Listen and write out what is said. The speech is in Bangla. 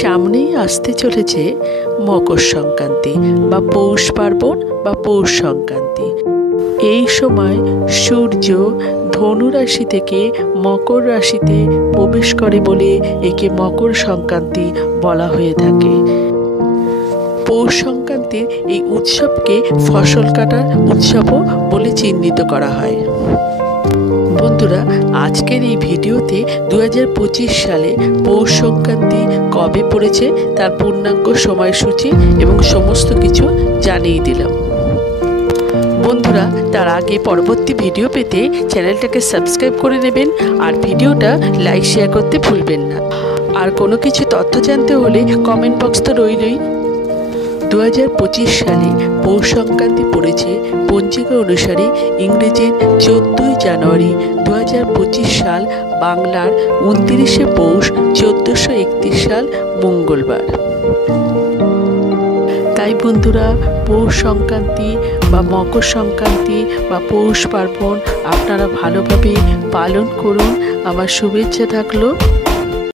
সামনেই আসতে চলেছে মকর সংক্রান্তি বা পৌষ পার্বণ বা পৌষ সংক্রান্তি। এই সময় সূর্য ধনু রাশি থেকে মকর রাশিতে প্রবেশ করে বলে একে মকর সংক্রান্তি বলা হয়ে থাকে। পৌষ সংক্রান্তির এই উৎসবকে ফসল কাটার উৎসবও বলে চিহ্নিত করা হয়। বন্ধুরা, আজকের এই ভিডিওতে 2025 সালে পৌষ সংক্রান্তি কবে পড়েছে তার পূর্ণাঙ্গ সময়সূচি এবং সমস্ত কিছু জানিয়ে দিলাম। বন্ধুরা, তার আগে পরবর্তী ভিডিও পেতে চ্যানেলটাকে সাবস্ক্রাইব করে নেবেন আর ভিডিওটা লাইক শেয়ার করতে ভুলবেন না। আর কোনো কিছু তথ্য জানতে হলে কমেন্ট বক্স তো রইলই। 2025 সালে পৌষ সংক্রান্তি পড়েছে পঞ্জিকা অনুসারে ইংরেজির 14ই জানুয়ারি 2025 সাল, বাংলার 29শে পৌষ 1431 সাল মঙ্গলবার। তাই বন্ধুরা, পৌষ সংক্রান্তি বা মকর সংক্রান্তি বা পৌষ পার্বণ আপনারা ভালোভাবে পালন করুন। আমার শুভেচ্ছা থাকলো।